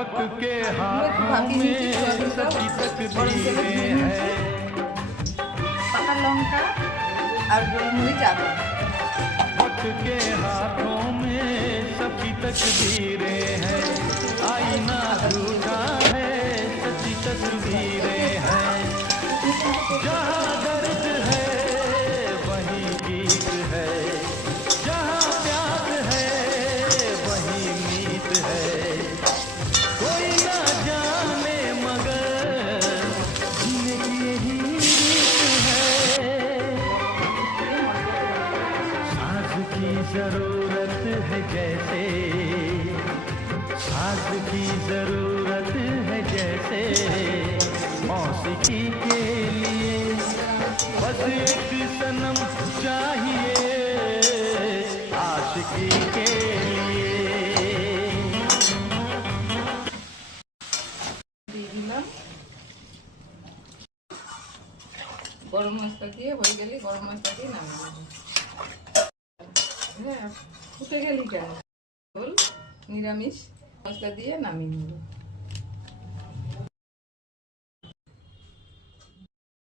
वक्त के हाथों में सभी तकदीरें हैं। পাকা লঙ্কা আর গোলমরিচ আদা। वक्त के हाथों में सभी तकदीरें हैं। आईना झूठा है, सच्ची तस्वीरें हैं। जहाँ दर्द है वही गीत है, जहाँ प्यार है वही मीत है। कोई ना जाने मगर जीने की यही रीत है। साज की जरूरत है जैसे, साज की जरूरत है जैसे, मौसीकी के लिए बस एक सनम चाहिए आशिकी के लिए। দিয়ে দিলাম গরম মশলা দিয়ে, হয়ে গেলে গরম মশলা দিয়ে নামিয়ে দেবো। হ্যাঁ, ফুটে গেলি কেন? নিরামিষ মশলা দিয়ে নামিয়ে নেবো।